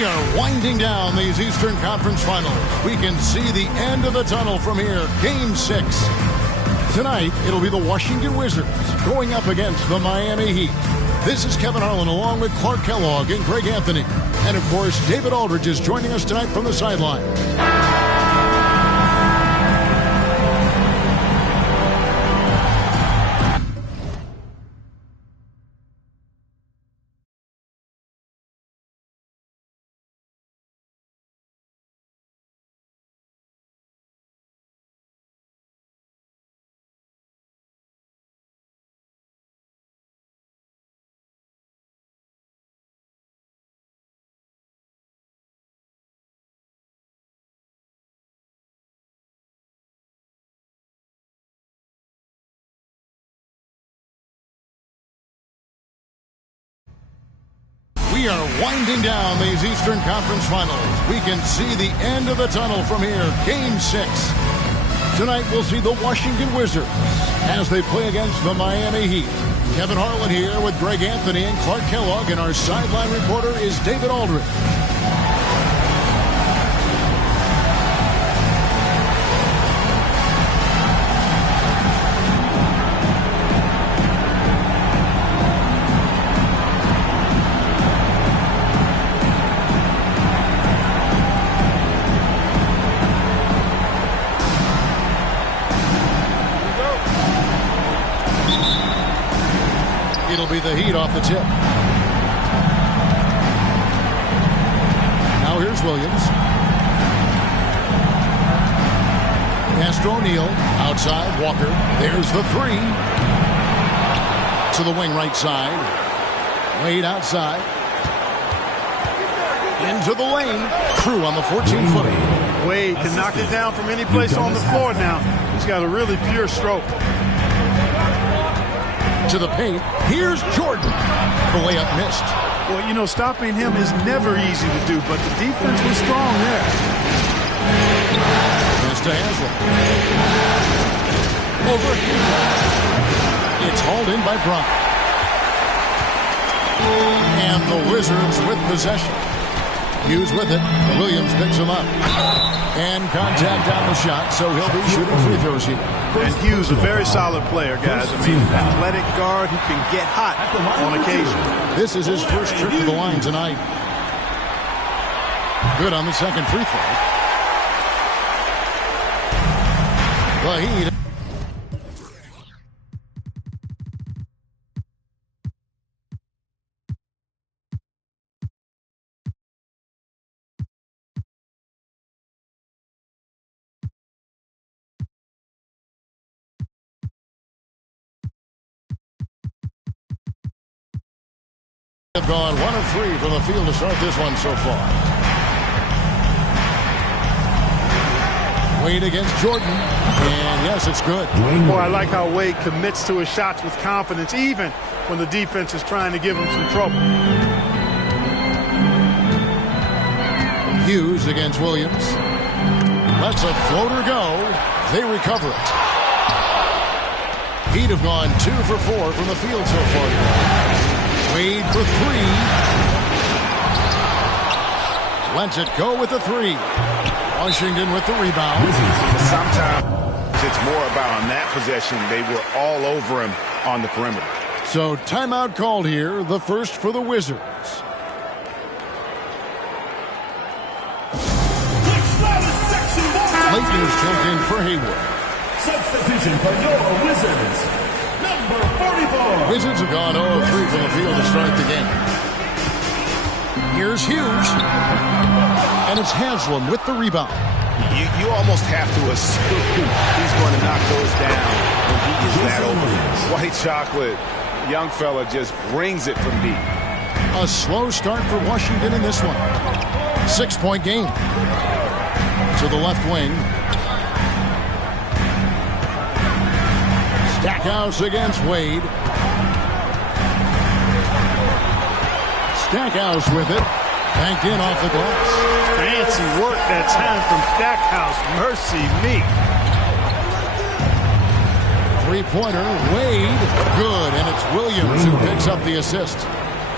We are winding down these Eastern Conference Finals. We can see the end of the tunnel from here. Game 6. Tonight, it'll be the Washington Wizards going up against the Miami Heat. This is Kevin Harlan along with Clark Kellogg and Greg Anthony. And, of course, David Aldridge is joining us tonight from the sideline. We are winding down these Eastern Conference Finals. We can see the end of the tunnel from here. Game 6. Tonight we'll see the Washington Wizards as they play against the Miami Heat. Kevin Harlan here with Greg Anthony and Clark Kellogg, and our sideline reporter is David Aldridge. It'll be the Heat off the tip. Now here's Williams. Pass to O'Neal. Outside, Walker. There's the three. To the wing right side. Wade outside. Into the lane. Crew on the 14-footer. Wade can knock it down from any place on the floor now. He's got a really pure stroke. To the paint. Here's Jordan. The layup missed. Well, you know, stopping him is never easy to do, but the defense was strong there. Pass to Haslem. Over. It's hauled in by Brown. And the Wizards with possession. Hughes with it. Williams picks him up. And contact on the shot, so he'll be shooting free throws here. And Hughes, a very solid player, guys. I mean, athletic guard who can get hot on occasion. This is his first trip to the line tonight. Good on the second free throw. The Heat. Have gone 1 of 3 from the field to start this one so far. Wade against Jordan, and yes, it's good. Boy, I like how Wade commits to his shots with confidence, even when the defense is trying to give him some trouble. Hughes against Williams. Lets a floater go. They recover it. Heat have gone 2 for 4 from the field so far. Wade for 3. Lets it go with the 3. Washington with the rebound. Sometimes it's more about on that possession, they were all over him on the perimeter. So timeout called here, the first for the Wizards. Leighton is checked in for Hayward. Substitution for your Wizards. Number 44. Wizards have gone 0 of 3 from the field to start the game. Here's Hughes. And it's Haslem with the rebound. You almost have to assume he's going to knock those down when he is that open. White chocolate, young fella just brings it from deep. A slow start for Washington in this one. 6-point game. To the left wing. Stackhouse against Wade. Stackhouse with it. Banked in off the glass. Fancy work that time from Stackhouse. Mercy me. Three-pointer. Wade. Good. And it's Williams who picks up the assist.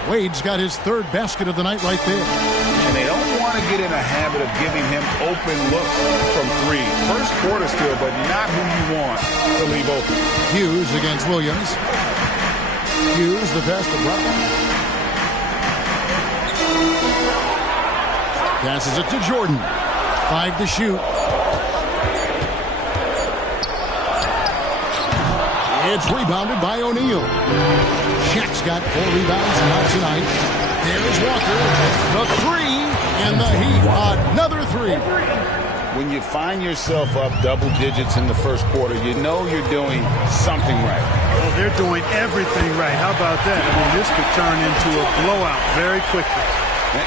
Wade's got his 3rd basket of the night right there. And they don't want to get in a habit of giving him open looks from three. First quarter still, but not who you want to leave open. Hughes against Williams. Hughes the pass to Brown. Passes it to Jordan. 5 to shoot. It's rebounded by O'Neal. Shaq's got 4 rebounds now tonight. There's Walker. The 3. And the Heat, another 3. When you find yourself up double digits in the first quarter, you know you're doing something right. Well, they're doing everything right. How about that? I mean, this could turn into a blowout very quickly.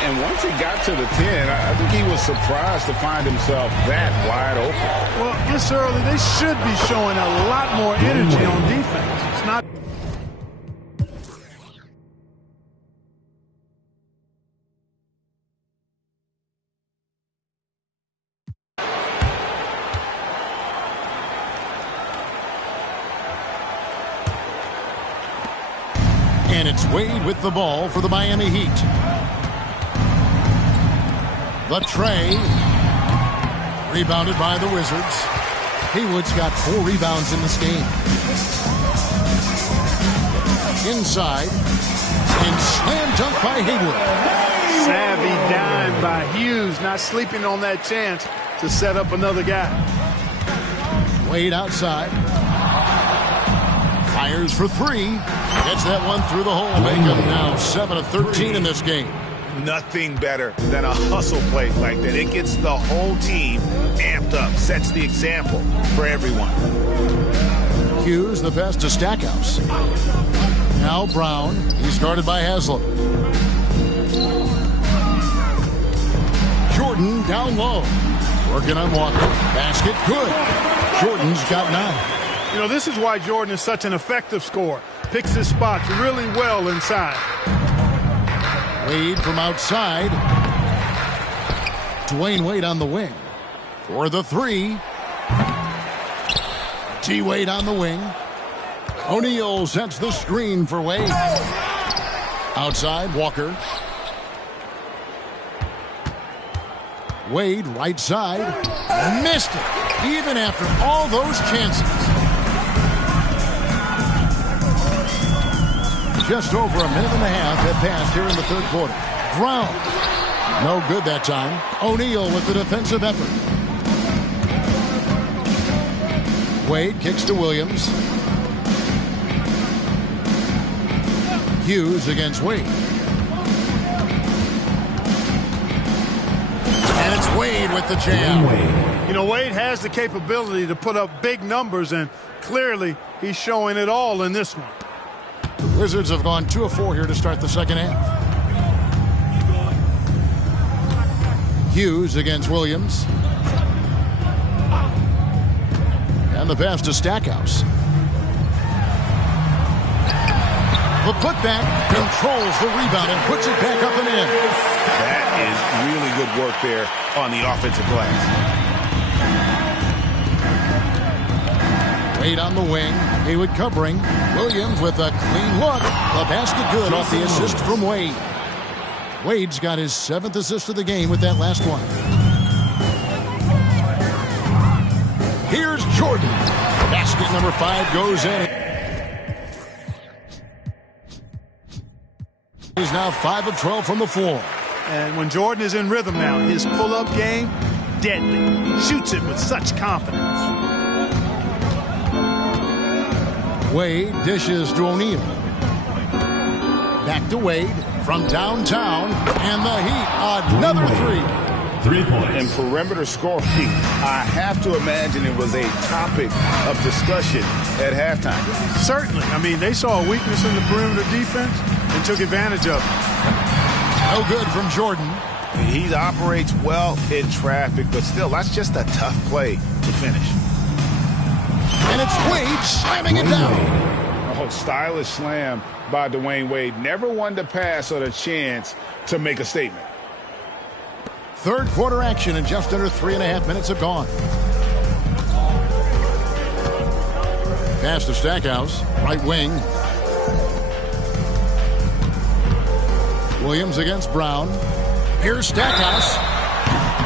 And once he got to the 10, I think he was surprised to find himself that wide open. Well, this early, they should be showing a lot more energy on defense. It's not. And it's Wade with the ball for the Miami Heat. The tray. Rebounded by the Wizards. Haywood's got 4 rebounds in this game. Inside. And slam dunk by Haywood. Savvy dime by Hughes, not sleeping on that chance to set up another guy. Wade outside. Fires for 3. Gets that one through the hole. Make him now 7 of 13 in this game. Nothing better than a hustle play like that. It gets the whole team amped up, sets the example for everyone. Hughes, the pass to Stackhouse. Now Brown. He's guarded by Haslem. Jordan down low. Working on Walker. Basket good. Jordan's got 9. You know, this is why Jordan is such an effective scorer. Picks his spots really well inside. Wade from outside. Dwayne Wade on the wing. For the 3. T. Wade on the wing. O'Neal sets the screen for Wade. Outside, Walker. Wade, right side. Missed it, even after all those chances. Just over a minute and a half had passed here in the third quarter. Brown. No good that time. O'Neal with the defensive effort. Wade kicks to Williams. Hughes against Wade. And it's Wade with the jam. You know, Wade has the capability to put up big numbers, and clearly he's showing it all in this one. The Wizards have gone 2 of 4 here to start the second half. Hughes against Williams. And the pass to Stackhouse. The putback controls the rebound and puts it back up and in. That is really good work there on the offensive glass. Wade on the wing. Haywood covering. Williams with a clean look. The basket good off the assist from Wade. Wade's got his 7th assist of the game with that last one. Here's Jordan. Basket number 5 goes in. He's now 5 of 12 from the floor. And when Jordan is in rhythm now, his pull-up game, deadly. Shoots it with such confidence. Wade dishes to O'Neal. Back to Wade from downtown. And the Heat, another 3. 3 points. In perimeter scoring, I have to imagine it was a topic of discussion at halftime. Certainly. I mean, they saw a weakness in the perimeter defense and took advantage of it. No good from Jordan. He operates well in traffic, but still, that's just a tough play to finish. And it's Wade slamming it down. Oh, stylish slam by Dwayne Wade. Never one to pass on a chance to make a statement. Third quarter action and just under 3.5 minutes have gone. Pass to Stackhouse, right wing. Williams against Brown. Here's Stackhouse.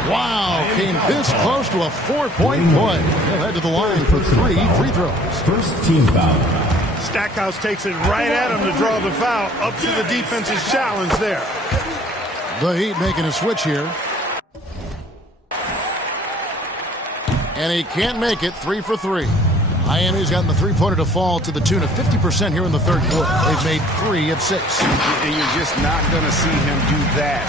Wow, came this close to a 4-point play. He'll head to the line for 3 free throws. First team foul. Stackhouse takes it right at him to draw the foul. Up to the defense's challenge there. The Heat making a switch here. And he can't make it. 3 for 3. Miami's gotten the three-pointer to fall to the tune of 50% here in the third quarter. They've made 3 of 6. And you're just not going to see him do that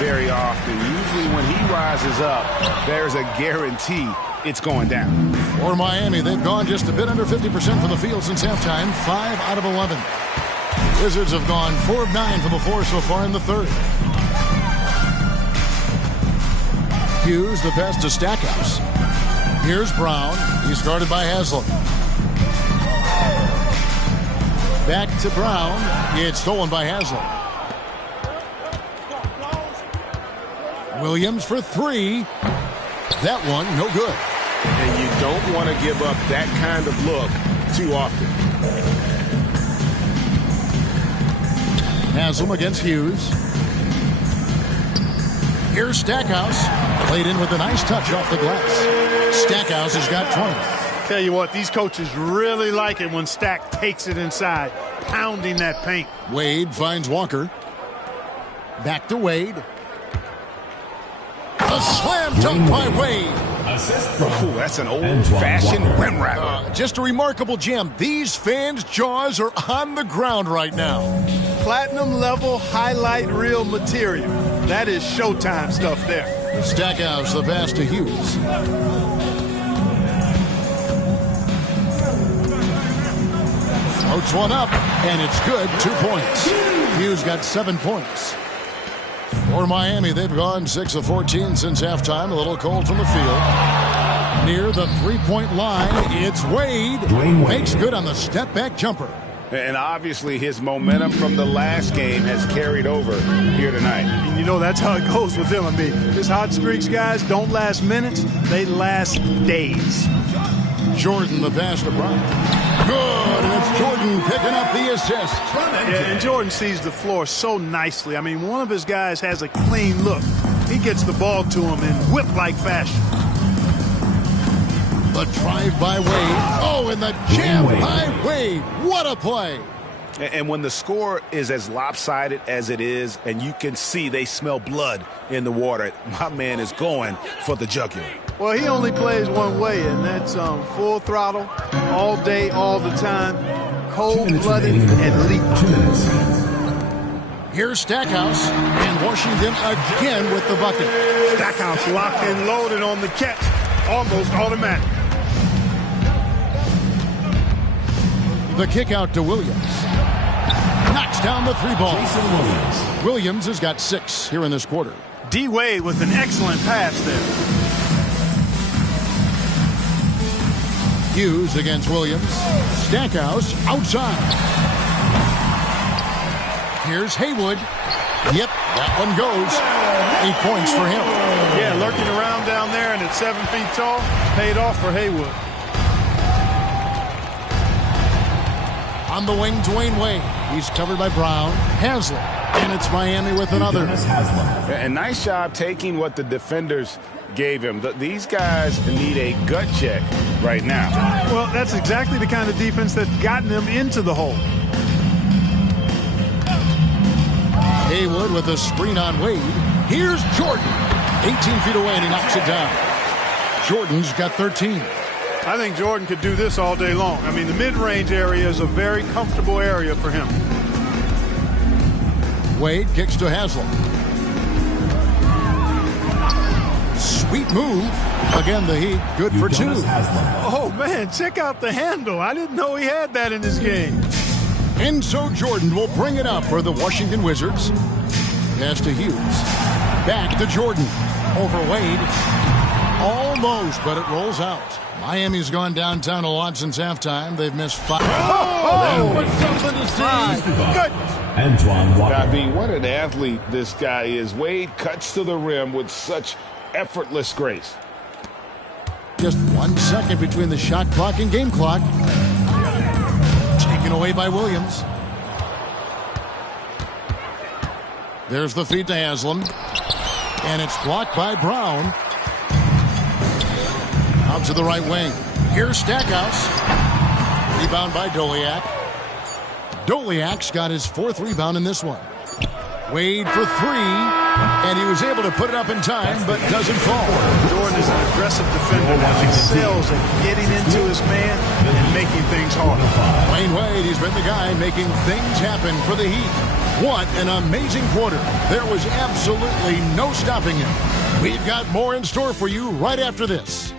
very often. Usually when he rises up, there's a guarantee it's going down. For Miami, they've gone just a bit under 50% from the field since halftime. 5 out of 11. Wizards have gone 4 of 9 from the floor so far in the third. Hughes, the pass to Stackhouse. Here's Brown. He's guarded by Haslem. Back to Brown. It's stolen by Haslem. Williams for 3. That one, no good. And you don't want to give up that kind of look too often. Haslem against Hughes. Here's Stackhouse. Played in with a nice touch off the glass. Stackhouse has got 20. Tell you what, these coaches really like it when Stack takes it inside, pounding that paint. Wade finds Walker. Back to Wade. A slam dunk by Wade. Ooh, that's an old-fashioned rim wrapper. Just a remarkable gem. These fans' jaws are on the ground right now. Platinum level highlight reel material. That is Showtime stuff there. Stackhouse, the pass to Hughes. Floats one up, and it's good. 2 points. Hughes got 7 points. For Miami, they've gone 6 of 14 since halftime. A little cold from the field. Near the three-point line, it's Wade. Makes good on the step-back jumper. And obviously his momentum from the last game has carried over here tonight. And you know that's how it goes with him. I mean, his hot streaks, guys, don't last minutes. They last days. Jordan, the pass to Brown. Good, and it's Jordan picking up the assist. Yeah, and Jordan sees the floor so nicely. I mean, one of his guys has a clean look. He gets the ball to him in whip-like fashion. The drive by Wade. Oh, and the jam by Wade. What a play. And when the score is as lopsided as it is, and you can see they smell blood in the water, my man is going for the jugular. Well, he only plays one way, and that's full throttle, all day, all the time, cold-blooded and lethal. Here's Stackhouse, and Washington again with the bucket. Stackhouse locked and loaded on the catch, almost automatic. The kick out to Williams. Knocks down the 3 ball. Williams has got 6 here in this quarter. D. Wade with an excellent pass there. Hughes against Williams. Stackhouse outside. Here's Haywood. Yep, that one goes. 8 points for him. Yeah, lurking around down there and at 7 feet tall, paid off for Haywood. On the wing, Dwayne Wade. He's covered by Brown. Haslem. And it's Miami with another. And nice job taking what the defenders gave him. These guys need a gut check right now. Well, that's exactly the kind of defense that's gotten them into the hole. Haywood with a screen on Wade. Here's Jordan. 18 feet away, and he knocks it down. Jordan's got 13. I think Jordan could do this all day long. I mean, the mid-range area is a very comfortable area for him. Wade kicks to Haslem. Sweet move. Again, the Heat good for 2. Oh, man, check out the handle. I didn't know he had that in his game. And so Jordan will bring it up for the Washington Wizards. Pass to Hughes. Back to Jordan. Over Wade. Almost, but it rolls out. Miami's gone downtown a lot since halftime. They've missed 5. What something to see. Goodness. Antoine Walker. I mean, what an athlete this guy is. Wade cuts to the rim with such effortless grace. Just 1 second between the shot clock and game clock. Taken away by Williams. There's the feed to Haslem. And it's blocked by Brown. Out to the right wing. Here's Stackhouse. Rebound by Doliak. Doliak's got his 4th rebound in this one. Wade for 3, and he was able to put it up in time, but doesn't fall. Jordan is an aggressive defender that excels at getting into his man and making things hard. Dwayne Wade, he's been the guy making things happen for the Heat. What an amazing quarter. There was absolutely no stopping him. We've got more in store for you right after this.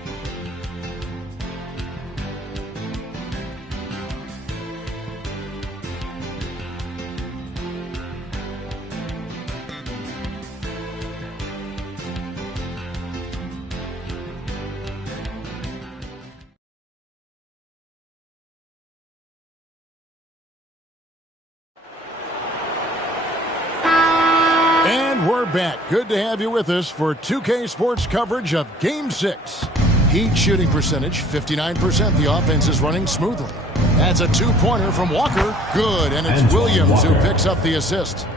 We're back. Good to have you with us for 2K Sports coverage of Game 6. Heat shooting percentage, 59%. The offense is running smoothly. That's a 2-pointer from Walker. Good, and it's Williams who picks up the assist.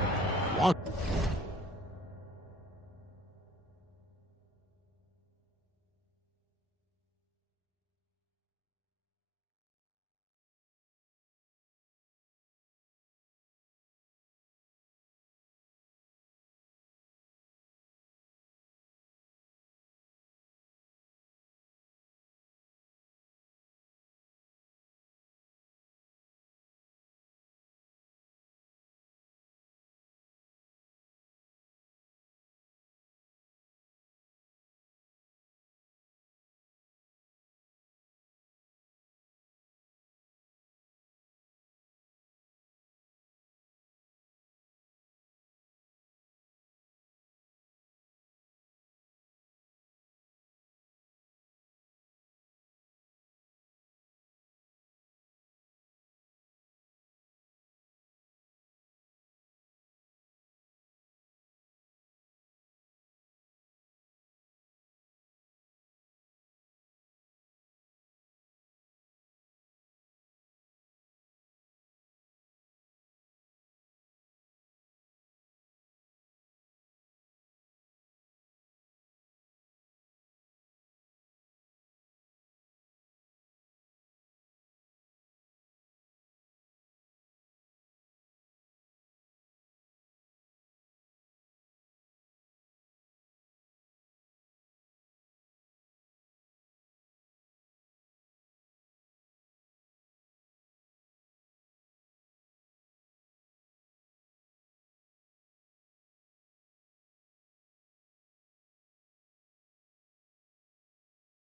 Walker.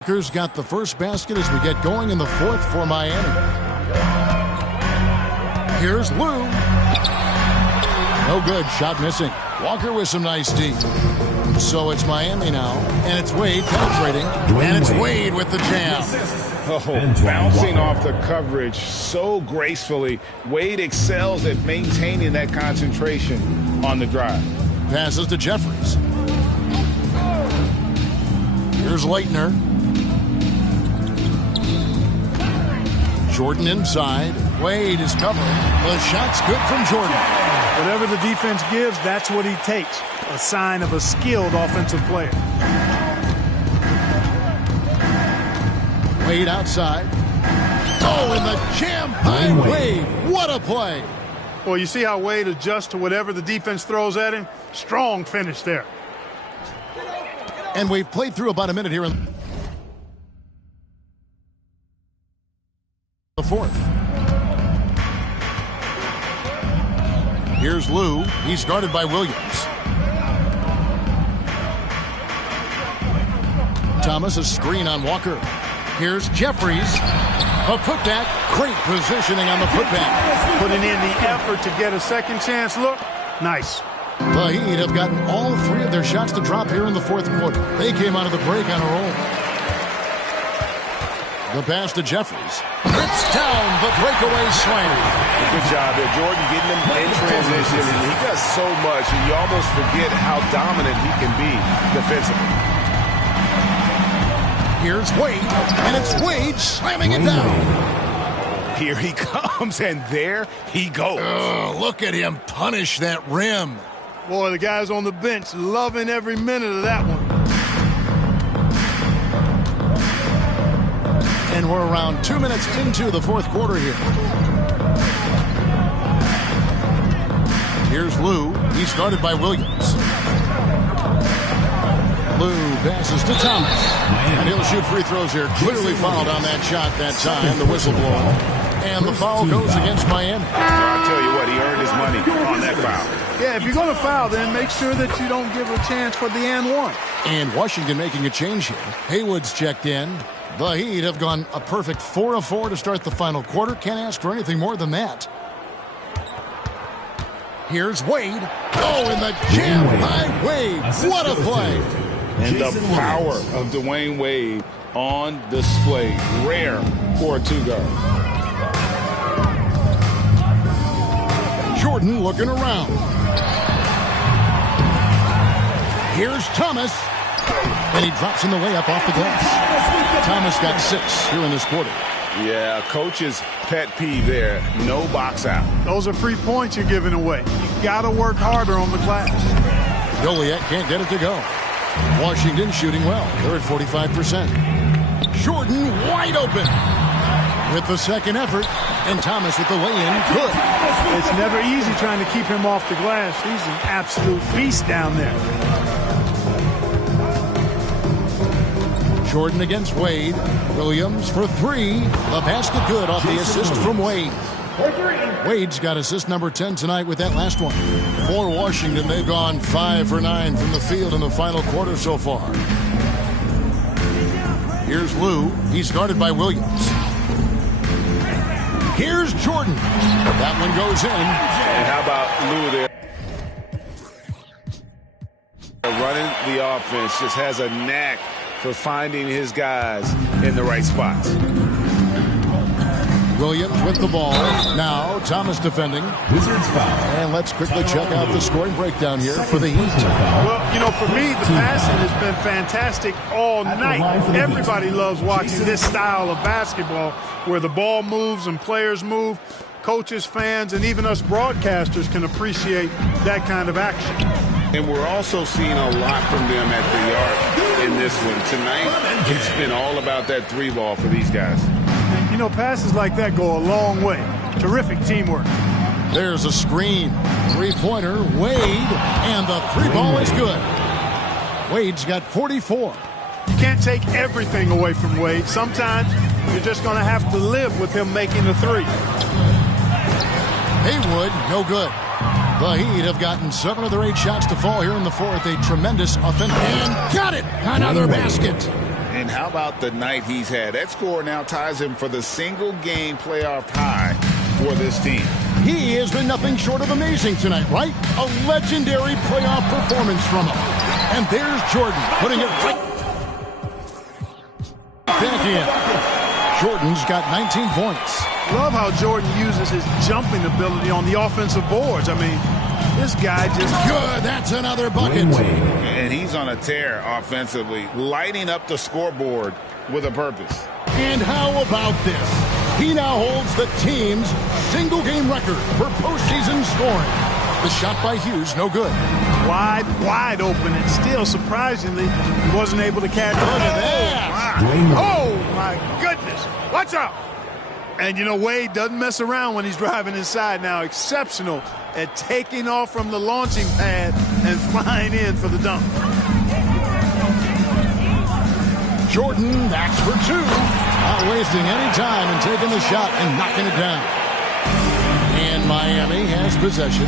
Walker's got the first basket as we get going in the 4th for Miami. Here's Lou. No good. Shot missing. Walker with some nice D. So it's Miami now. And it's Wade penetrating. And it's Wade with the jam. Oh, bouncing off the coverage so gracefully. Wade excels at maintaining that concentration on the drive. Passes to Jeffries. Here's Leitner. Jordan inside. Wade is covering. The shot's good from Jordan. Whatever the defense gives, that's what he takes. A sign of a skilled offensive player. Wade outside. Oh, and the jam by Wade. What a play. Well, you see how Wade adjusts to whatever the defense throws at him? Strong finish there. And we've played through about a minute here in the 4th. Here's Lou. He's guarded by Williams. Thomas, a screen on Walker. Here's Jeffries. A putback. Great positioning on the putback. Putting in the effort to get a second chance look. Nice. The Heat have gotten all 3 of their shots to drop here in the 4th quarter. They came out of the break on a roll. The pass to Jeffries. Rips down the breakaway slam. Good job there. Jordan getting him in transition. And he does so much, and you almost forget how dominant he can be defensively. Here's Wade, and it's Wade slamming it down. Here he comes, and there he goes. Look at him punish that rim. Boy, the guys on the bench loving every minute of that one. And we're around 2 minutes into the fourth quarter here. Here's Lou. He's guarded by Williams. Lou passes to Thomas. And he'll shoot free throws here. Clearly fouled on that shot that time. The whistle blown. And the foul goes against Miami. I'll tell you what, he earned his money on that foul. Yeah, if you're going to foul, then make sure that you don't give a chance for the and one. And Washington making a change here. Haywood's checked in. The Heat have gone a perfect 4 of 4 to start the final quarter. Can't ask for anything more than that. Here's Wade. Oh, and the jam by Wade. What a play. And the power of Dwayne Wade on display. Rare for a two-guard. Jordan looking around. Here's Thomas. And he drops in the layup off the glass. Thomas got 6 here in this quarter. Yeah, coach's pet peeve there. No box out. Those are free points you're giving away. You got to work harder on the glass. Joliet can't get it to go. Washington shooting well. They're at 45%. Jordan wide open with the second effort. And Thomas with the lay-in. Good. It's never easy trying to keep him off the glass. He's an absolute beast down there. Jordan against Wade. Williams for 3. The basket good off the assist from Wade. Wade's got assist number 10 tonight with that last one. For Washington, they've gone 5 for 9 from the field in the final quarter so far. Here's Lou. He's guarded by Williams. Here's Jordan. That one goes in. And how about Lou there? Running the offense, just has a knack for finding his guys in the right spots. Williams with the ball. Now Thomas defending. Wizards foul. And let's quickly check out the scoring breakdown here for the Heat. Well, you know, for me, the passing has been fantastic all night. Everybody loves watching this style of basketball where the ball moves and players move. Coaches, fans, and even us broadcasters can appreciate that kind of action. And we're also seeing a lot from them at the arc in this one. Tonight, it's been all about that 3-ball for these guys. You know, passes like that go a long way. Terrific teamwork. There's a screen. 3-pointer, Wade, and the 3-ball is good. Wade's got 44. You can't take everything away from Wade. Sometimes you're just going to have to live with him making the 3. Haywood, no good. The Heat have gotten 7 of their 8 shots to fall here in the fourth. A tremendous offensive. And got it! Another basket. And how about the night he's had? That score now ties him for the single-game playoff high for this team. He has been nothing short of amazing tonight, right? A legendary playoff performance from him. And there's Jordan putting it right back in. Jordan's got 19 points. Love how Jordan uses his jumping ability on the offensive boards. I mean, this guy just... Good, that's another bucket. And he's on a tear offensively, lighting up the scoreboard with a purpose. And how about this? He now holds the team's single-game record for postseason scoring. The shot by Hughes, no good. Wide open, and still, surprisingly, he wasn't able to catch it. Look at that. Oh, my goodness. Watch out. And, you know, Wade doesn't mess around when he's driving inside now. Exceptional at taking off from the launching pad and flying in for the dunk. Jordan, that's for 2. Not wasting any time and taking the shot and knocking it down. And Miami has possession.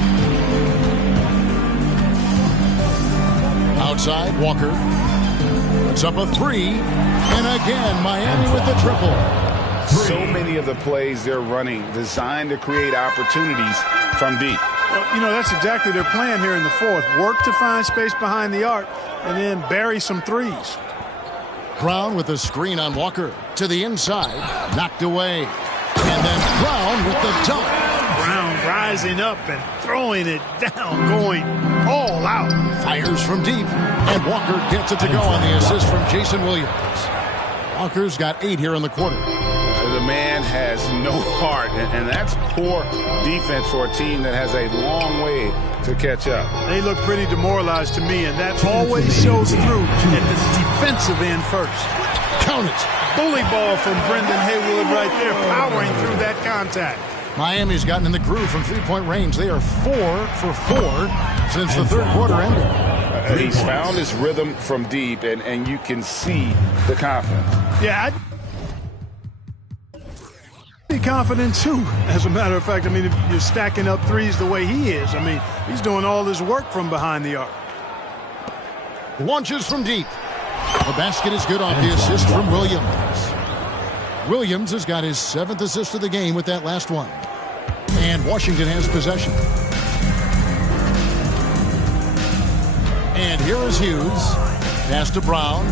Outside, Walker. Puts up a 3. And again, Miami with the triple. So many of the plays they're running designed to create opportunities from deep. Well, you know, that's exactly their plan here in the fourth. Work to find space behind the arc and then bury some threes. Brown with a screen on Walker. To the inside. Knocked away. And then Brown with the dunk. Brown rising up and throwing it down, going all out. Fires from deep. And Walker gets it to go on the assist from Jason Williams. Walker's got 8 here in the quarter. The man has no heart, and that's poor defense for a team that has a long way to catch up. They look pretty demoralized to me, and that always shows through at the defensive end first. Count it. Bully ball from Brendan Haywood right there, powering through that contact. Miami's gotten in the groove from three-point range. They are 4 for 4 since the third quarter ended. He's found his rhythm from deep, and you can see the confidence. Yeah, I'd be confident too, as a matter of fact. I mean, if you're stacking up threes the way he is, I mean, he's doing all this work from behind the arc. Launches from deep. The basket is good off the assist from Williams. Williams has got his 7th assist of the game with that last one. And Washington has possession. And here is Hughes. Pass to Brown.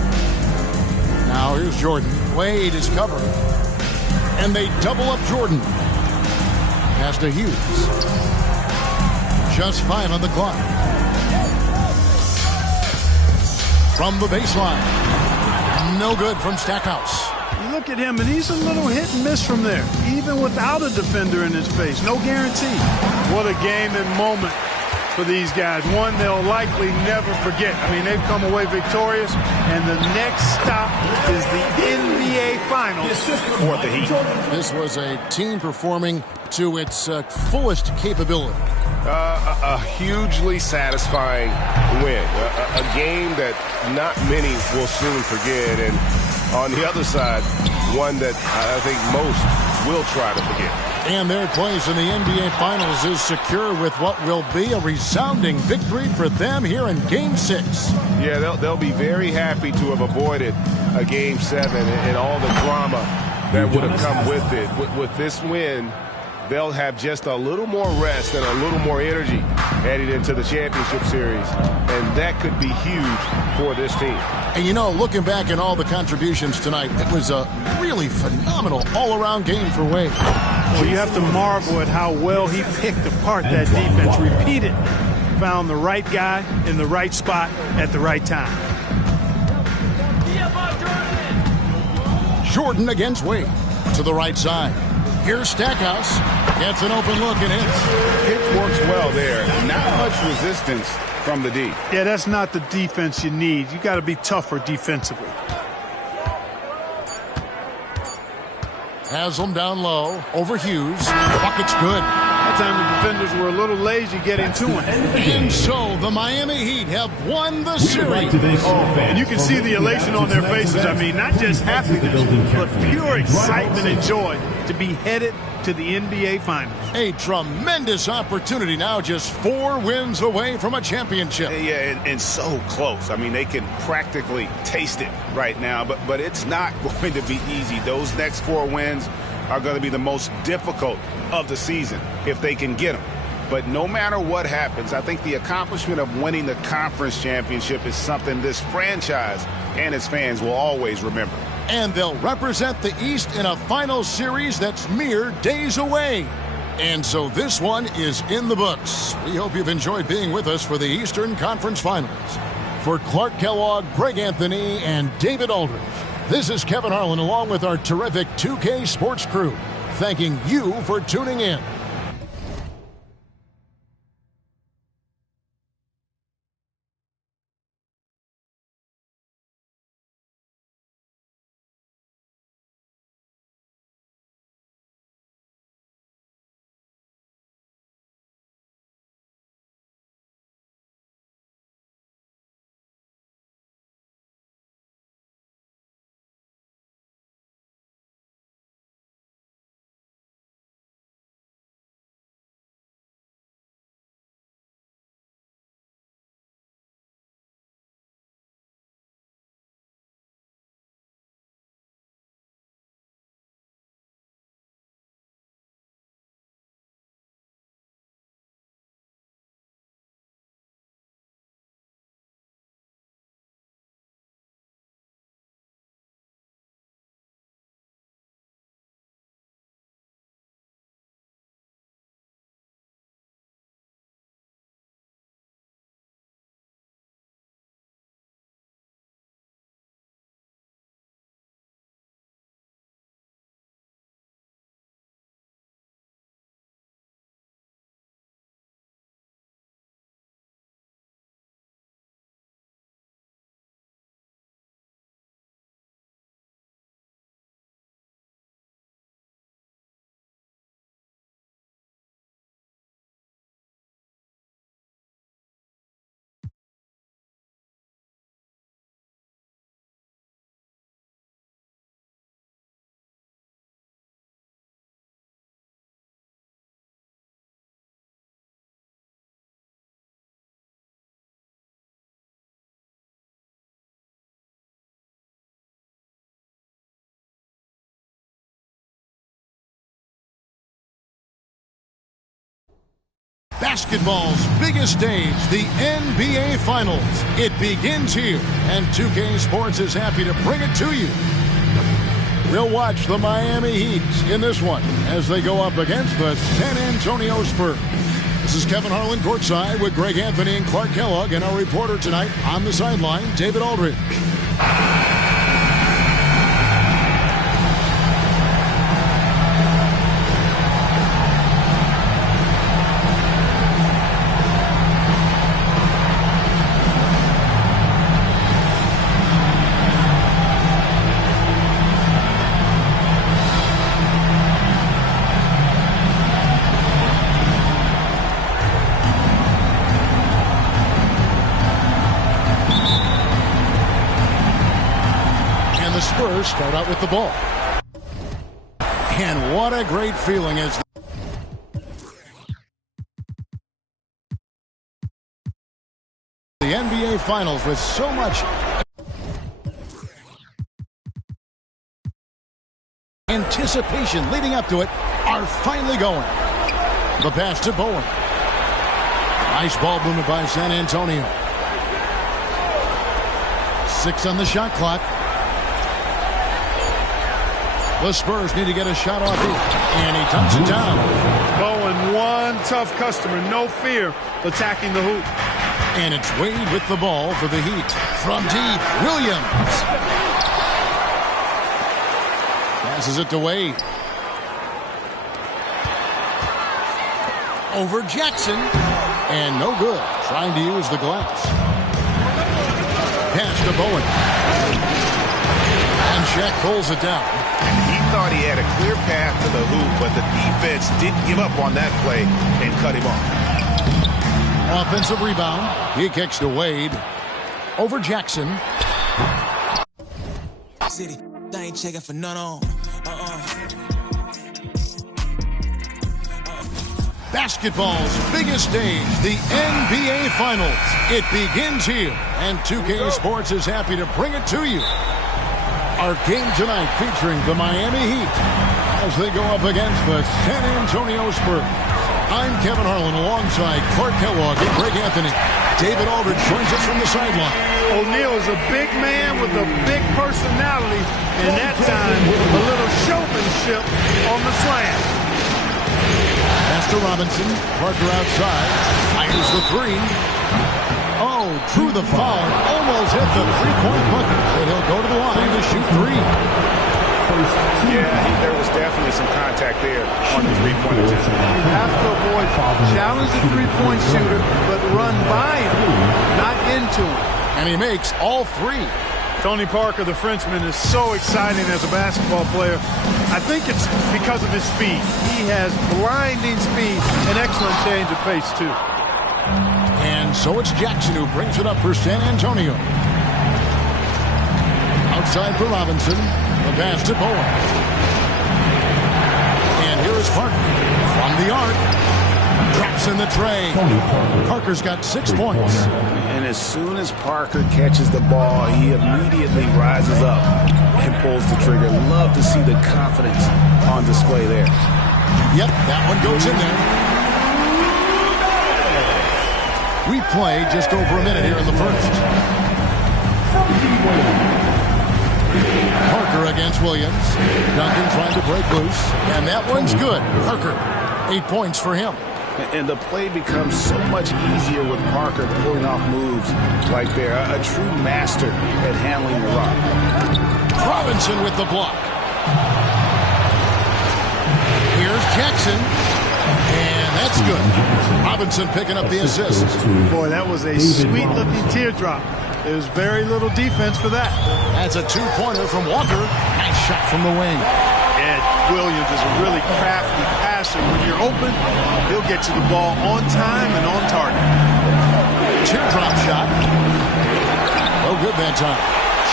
Now here's Jordan. Wade is covered. And they double up Jordan. Pass to Hughes. Just 5 on the clock. From the baseline. No good from Stackhouse. You look at him, and he's a little hit and miss from there, even without a defender in his face. No guarantee. What a game and moment for these guys. One they'll likely never forget. I mean, they've come away victorious, and the next stop is the NBA Finals for the Heat. This was a team performing to its fullest capability. A hugely satisfying win. A game that not many will soon forget. And on the other side, one that I think most will try to forget. And their place in the NBA Finals is secure with what will be a resounding victory for them here in Game 6. Yeah, they'll be very happy to have avoided a Game 7 and all the drama that would have come with it. With this win, they'll have just a little more rest and a little more energy heading into the championship series. And that could be huge for this team. And you know, looking back at all the contributions tonight, it was a really phenomenal all-around game for Wade. Well, you have to marvel at how well he picked apart that defense repeatedly. Found the right guy in the right spot at the right time. Jordan against Wade to the right side. Here's Stackhouse. Gets an open look and hits. It works well there. Not much resistance from the D. Yeah, that's not the defense you need. You got to be tougher defensively. Haslam down low. Over Hughes. Bucket's good. That time the defenders were a little lazy getting to him. And so the Miami Heat have won the series. And you can see the elation on their faces. I mean, not just happiness, but pure excitement and joy to be headed to the NBA Finals. A tremendous opportunity now, just 4 wins away from a championship. Yeah, and so close. I mean, they can practically taste it right now, but it's not going to be easy. Those next 4 wins are going to be the most difficult of the season if they can get them. But no matter what happens, I think the accomplishment of winning the conference championship is something this franchise and its fans will always remember. And they'll represent the East in a final series that's mere days away. And so this one is in the books. We hope you've enjoyed being with us for the Eastern Conference Finals. For Clark Kellogg, Greg Anthony, and David Aldridge, this is Kevin Harlan along with our terrific 2K Sports crew, thanking you for tuning in. Basketball's biggest stage, the NBA Finals. It begins here, and 2K Sports is happy to bring it to you. We'll watch the Miami Heat in this one as they go up against the San Antonio Spurs. This is Kevin Harlan courtside with Greg Anthony and Clark Kellogg, and our reporter tonight on the sideline, David Aldridge. Spurs start out with the ball. And what a great feeling is the NBA Finals with so much anticipation leading up to it are finally going. The pass to Bowen. Nice ball movement by San Antonio. 6 on the shot clock. The Spurs need to get a shot off here, and he dumps it down. Bowen, one tough customer, no fear, attacking the hoop. And it's Wade with the ball for the Heat. From deep, Williams. Passes it to Wade. Over Jackson. And no good. Trying to use the glass. Pass to Bowen. And Shaq pulls it down. He thought he had a clear path to the hoop, but the defense didn't give up on that play and cut him off. Offensive rebound. He kicks to Wade. Over Jackson. City, they ain't checking for none on. Basketball's biggest stage, the NBA Finals. It begins here, and 2K Sports is happy to bring it to you. Our game tonight featuring the Miami Heat as they go up against the San Antonio Spurs. I'm Kevin Harlan alongside Clark Kellogg and Greg Anthony. David Aldridge joins us from the sideline. O'Neal is a big man with a big personality, and that time a little showmanship on the slam. Pass to Robinson. Parker outside. Fires the three. Oh, drew the foul. Almost hit the three-point bucket. But he'll go to the line to shoot three. Yeah, there was definitely some contact there on the three-point attempt. You have to avoid challenge the three-point shooter, but run by him, not into him. And he makes all three. Tony Parker, the Frenchman, is so exciting as a basketball player. I think it's because of his speed. He has blinding speed and excellent change of pace, too. And so it's Jackson who brings it up for San Antonio. Outside for Robinson. The pass to Bowen. And here is Parker from the arc. Drops in the tray. Parker's got 6 points. And as soon as Parker catches the ball, he immediately rises up and pulls the trigger. Love to see the confidence on display there. Yep, that one goes in there. We play just over a minute here in the first. Parker against Williams. Duncan trying to break loose. And that one's good. Parker, 8 points for him. And the play becomes so much easier with Parker pulling off moves like they're a true master at handling the rock. Robinson with the block. Here's Jackson. And that's good. Robinson picking up the assist. Boy, that was a sweet-looking teardrop. There's very little defense for that. That's a two-pointer from Walker. Nice shot from the wing. Ed Williams is a really crafty passer. When you're open, he'll get you the ball on time and on target. Teardrop shot. No good that time.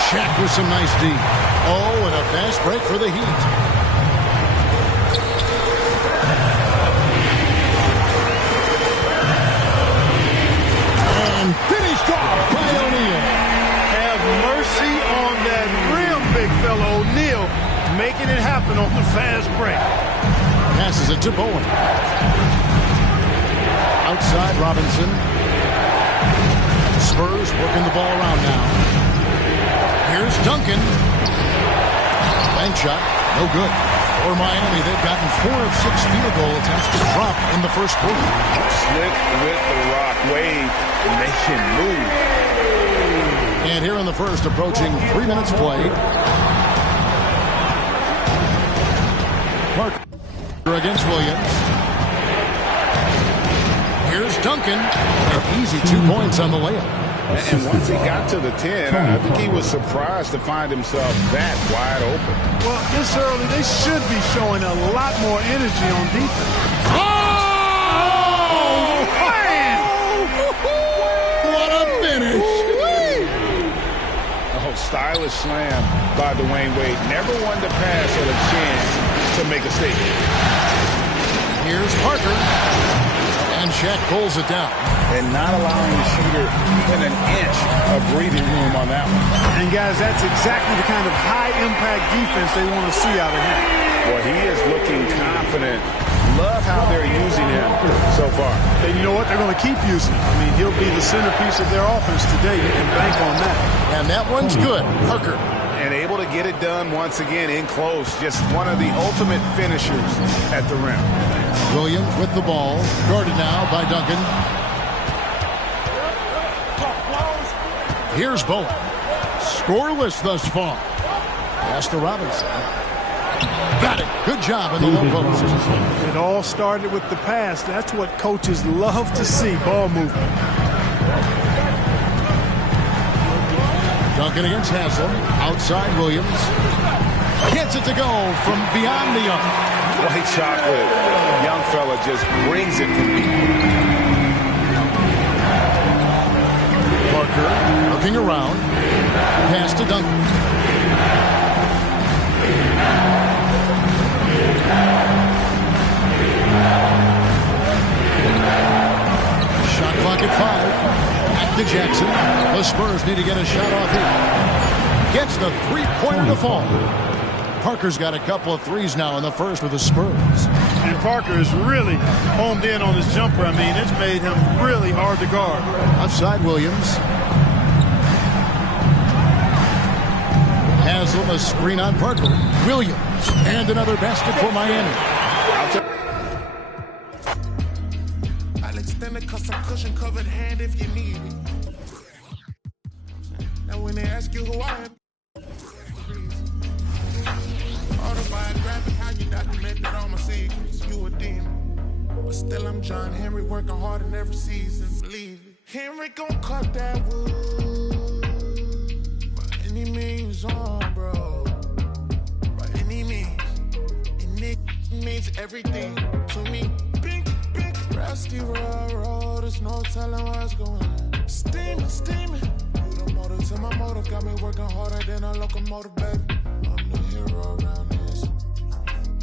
Shaq with some nice D. Oh, and a fast break for the Heat. And finished off by O'Neal. Have mercy on that real big fella, O'Neal, making it happen on the fast break. Passes it to Bowen. Outside Robinson. Spurs working the ball around now. Here's Duncan. Bank shot. No good. For Miami, they've gotten 4 of 6 field goal attempts to drop in the first quarter. Slick with the rock. Wade making move. And here in the first, approaching 3 minutes played. Parker against Williams. Here's Duncan. An easy 2 points on the layup. And once he got to the 10, I think he was surprised to find himself that wide open. Well, this early, they should be showing a lot more energy on defense. Oh, man! What a finish! Oh, stylish slam by Dwayne Wade. Never one to pass or a chance to make a statement. Here's Parker. And Shaq pulls it down. And not allowing the shooter even an inch of breathing room on that one. And, guys, that's exactly the kind of high-impact defense they want to see out of him. Well, he is looking confident. Love how they're using him so far. And you know what? They're going to keep using him. I mean, he'll be the centerpiece of their offense today. You can bank on that. And that one's good. Parker. And able to get it done once again in close. Just one of the ultimate finishers at the rim. Williams with the ball. Guarded now by Duncan. Here's Bowen. Scoreless thus far. Pass to Robinson. Got it. Good job in the low post. It all started with the pass. That's what coaches love to see, ball movement. Duncan against Haslam. Outside Williams. Gets it to go from beyond the arc. White chocolate. Young fella just brings it from deep. Parker looking around. Pass to Duncan. Shot clock at 5. Back to Jackson. The Spurs need to get a shot off here. Gets the three-pointer to fall. Parker's got a couple of threes now in the first with the Spurs. And Parker is really homed in on his jumper. I mean, it's made him really hard to guard. Outside Williams. Haslam, a screen on Parker. Williams. And another basket for Miami. I'll extend a custom cushion covered hand if you need it. Now when they ask you who I am, autobiographic, how you documented all my secrets. You a demon, but still I'm John Henry working hard in every season. Believe it, Henry gon' cut that wood by any means on, bro. By any means, and it means everything to me. Pink, rusty road, there's no telling what's going on. Steaming. You the motive to my motive, got me working harder than a locomotive, baby. I'm the hero around this.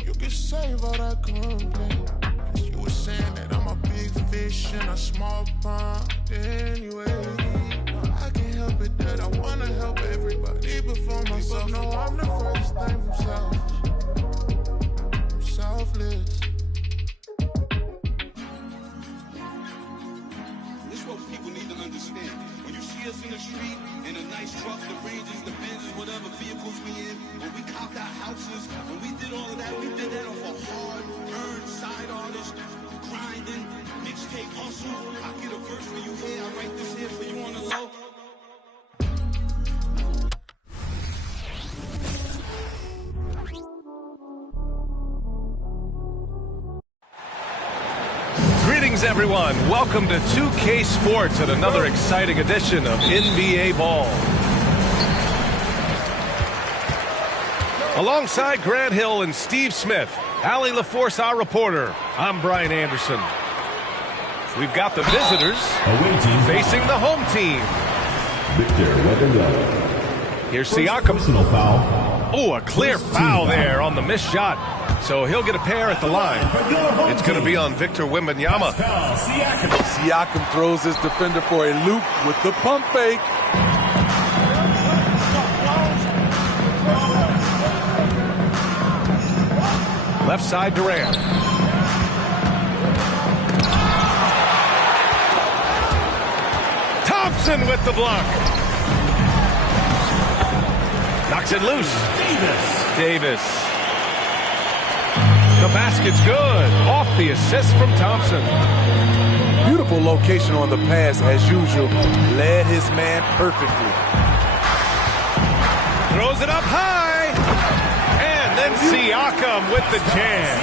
You can save all that complaint. Cause you were saying that I'm a big fish in a small pond. Anyway, I can't help it that I wanna help everybody before myself. No, I'm the furthest thing from selfish. I'm selfless. This is what people need to understand. When you see us in the street, in the nice trucks, the Rangers, the Benzes, whatever vehicles we in, when we copped our houses, when we did all of that, we did that off a hard-earned side artist, grinding, mixtape hustle. I get a verse for you here, I write this here for you on the low. Greetings, everyone. Welcome to 2K Sports and another exciting edition of NBA Ball. Alongside Grant Hill and Steve Smith, Allie LaForce, our reporter, I'm Brian Anderson. We've got the visitors facing the home team. Victor Wembanyama. Here's Siakam. Personal foul. Oh, a clear foul there on the missed shot. So he'll get a pair at the line. It's going to be on Victor Wembanyama. Siakam throws his defender for a loop with the pump fake. Left side Durant. Thompson with the block. Knocks it loose. Davis. The basket's good. Off the assist from Thompson. Beautiful location on the pass as usual. Led his man perfectly. Throws it up high. And then Siakam with the jam.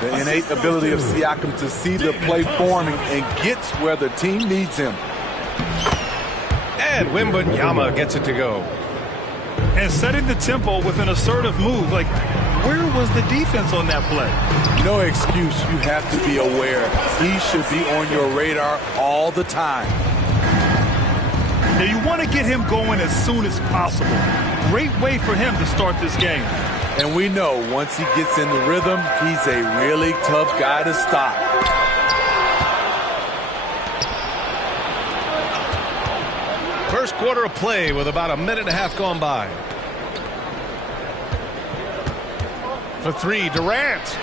The innate ability of Siakam to see the play forming and gets where the team needs him. And Wembanyama gets it to go. And setting the tempo with an assertive move. Like, where was the defense on that play? No excuse. You have to be aware. He should be on your radar all the time. Now, you want to get him going as soon as possible. Great way for him to start this game. And we know once he gets in the rhythm, he's a really tough guy to stop. First quarter of play with about a minute and a half gone by. For three, Durant.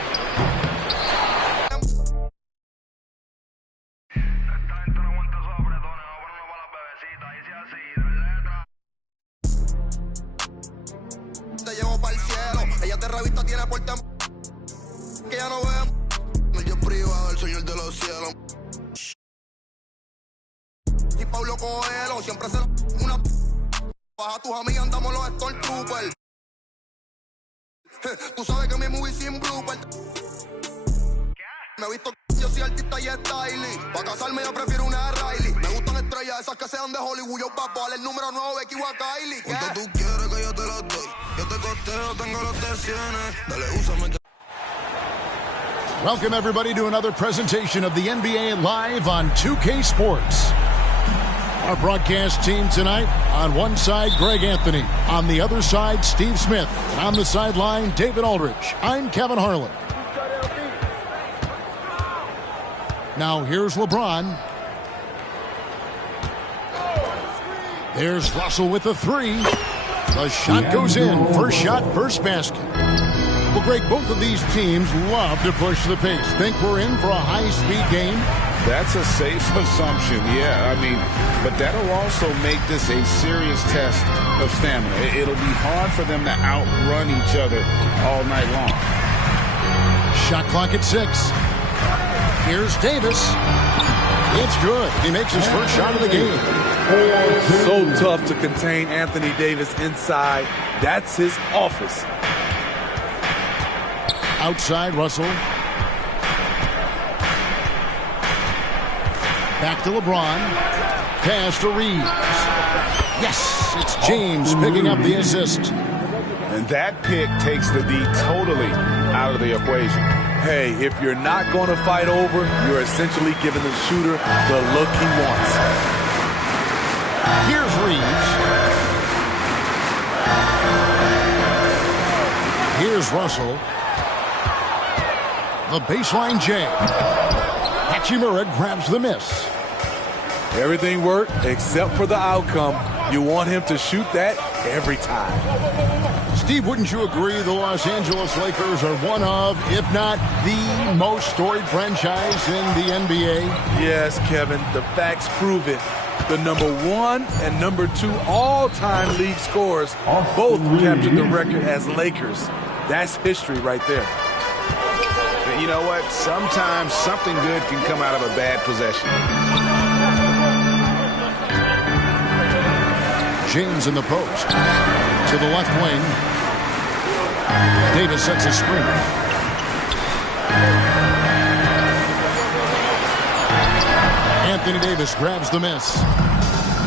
Tú sabes que mi movie sin blooper. Me he visto yo soy artista y stylish. Pa' casarme yo prefiero una Riley. Me gustan estrellas esas que sean de Hollywood. Yo papo, el número 9, Becky o a Kylie. ¿Cuánto tú quieres que yo te las doy? Yo te costeo, tengo los tercienes. Dale, úsame. Welcome everybody to another presentation of the NBA Live on 2K Sports. Our broadcast team tonight, on one side, Greg Anthony. On the other side, Steve Smith. And on the sideline, David Aldridge. I'm Kevin Harlan. Now here's LeBron. There's Russell with the three. The shot goes in. First shot, first basket. Well, Greg, both of these teams love to push the pace. Think we're in for a high-speed game? That's a safe assumption, yeah. I mean, but that'll also make this a serious test of stamina. It'll be hard for them to outrun each other all night long. Shot clock at 6. Here's Davis. It's good. He makes his first shot of the game. So tough to contain Anthony Davis inside. That's his office. Outside, Russell. Back to LeBron. Pass to Reeves. Yes, it's James picking up the assist. And that pick takes the D totally out of the equation. Hey, if you're not going to fight over, you're essentially giving the shooter the look he wants. Here's Reeves. Here's Russell. The baseline jam. Hachimura grabs the miss. Everything worked except for the outcome. You want him to shoot that every time. Steve, wouldn't you agree the Los Angeles Lakers are one of, if not the most storied franchise in the NBA? Yes, Kevin, the facts prove it. The #1 and #2 all-time league scorers both captured the record as Lakers. That's history right there. You know what? Sometimes something good can come out of a bad possession. James in the post. To the left wing. Davis sets a screen. Anthony Davis grabs the miss.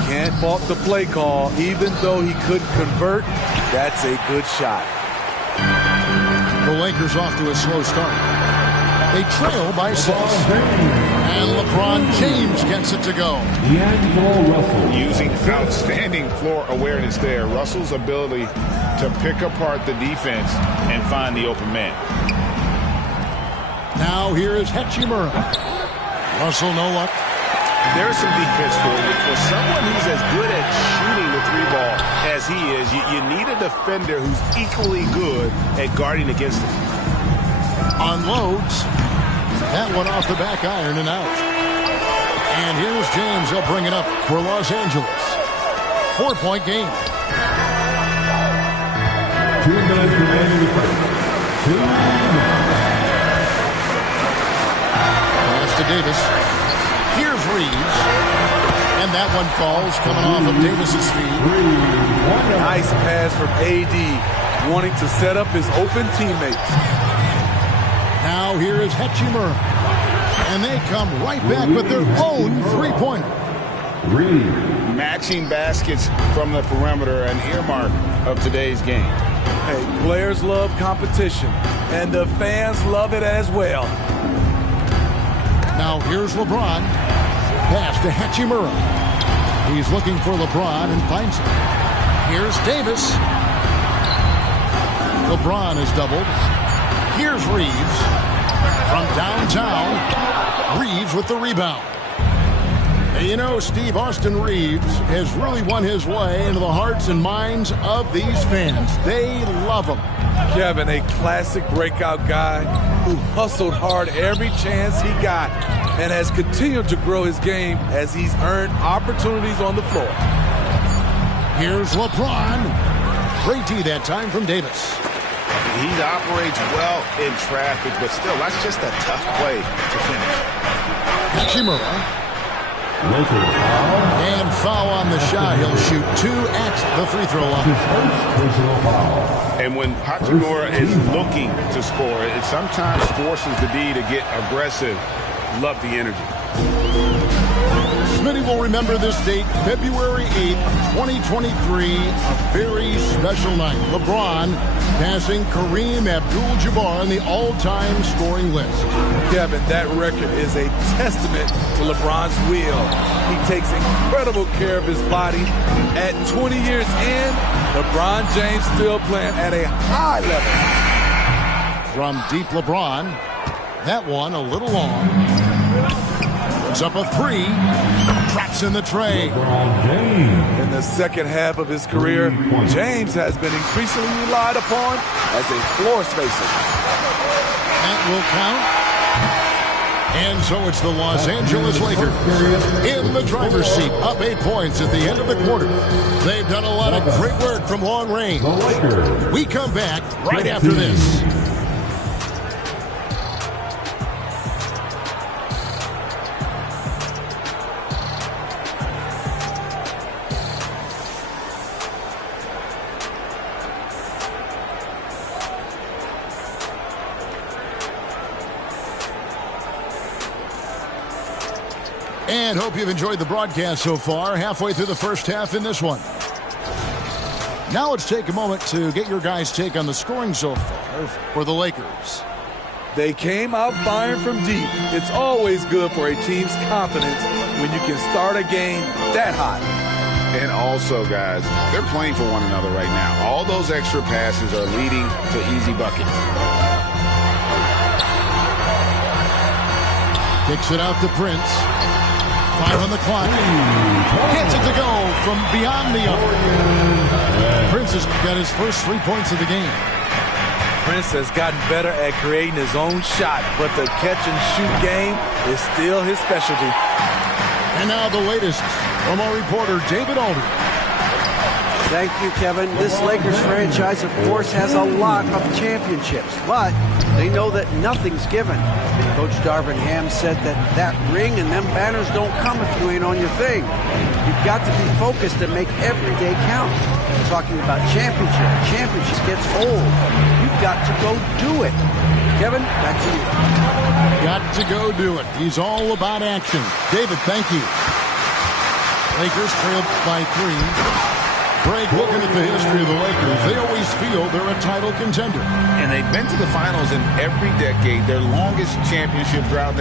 Can't fault the play call. Even though he couldn't convert, that's a good shot. The Lakers off to a slow start. They trail by 6. And LeBron James gets it to go. Using outstanding floor awareness there. Russell's ability to pick apart the defense and find the open man. Now here is Hachimura. Russell, no luck. There's some defense for you. For someone who's as good at shooting the three ball as he is, you need a defender who's equally good at guarding against him. Unloads. That one off the back iron and out. And here's James. He'll bring it up for Los Angeles. 4-point game. 2 minutes remaining in the first. 2 minutes. Pass to Davis. Here's Reeves. And that one falls, coming off of Davis's feet. Nice pass from AD, wanting to set up his open teammates. Now here is Hachimura. And they come right back with their own three-pointer. Matching baskets from the perimeter, an earmark of today's game. Hey, players love competition, and the fans love it as well. Now here's LeBron. Pass to Hachimura. He's looking for LeBron and finds him. Here's Davis. LeBron is doubled. Here's Reeves. From downtown, Reeves with the rebound. And you know, Steve, Austin Reeves has really won his way into the hearts and minds of these fans. They love him. Kevin, a classic breakout guy who hustled hard every chance he got and has continued to grow his game as he's earned opportunities on the floor. Here's LeBron. Great D that time from Davis. He operates well in traffic, but still, that's just a tough play to finish. Hachimura. And foul on the shot. He'll shoot 2 at the free throw line. And when Hachimura is looking to score, it sometimes forces the D to get aggressive. Love the energy. Smitty will remember this date, February 8th, 2023, a very special night. LeBron passing Kareem Abdul-Jabbar on the all-time scoring list. Kevin, that record is a testament to LeBron's will. He takes incredible care of his body. At 20 years in, LeBron James still playing at a high level. From deep LeBron, that one a little long. Puts up a 3, traps in the tray. In the second half of his career, James has been increasingly relied upon as a floor spacer. That will count. And so it's the Los Angeles Lakers in the driver's seat, up 8 points at the end of the quarter. They've done a lot of great work from long range. We come back right after this. And hope you've enjoyed the broadcast so far. Halfway through the first half in this one. Now let's take a moment to get your guys' take on the scoring so far for the Lakers. They came out firing from deep. It's always good for a team's confidence when you can start a game that hot. And also, guys, they're playing for one another right now. All those extra passes are leading to easy buckets. Kicks it out to Prince. 5 on the clock. Gets it to go from beyond the arc. Prince has got his first 3 points of the game. Prince has gotten better at creating his own shot, but the catch-and-shoot game is still his specialty. And now the latest from our reporter, David Aldridge. Thank you, Kevin. This Lakers franchise, of course, has a lot of championships, but they know that nothing's given. Coach Darvin Ham said that ring and them banners don't come if you ain't on your thing. You've got to be focused and make every day count. We're talking about championships gets old. You've got to go do it. Kevin, back to you. Got to go do it. He's all about action. David, thank you. Lakers trailed by 3. Greg, looking at the history of the Lakers, they always feel they're a title contender. And they've been to the finals in every decade. Their longest championship drought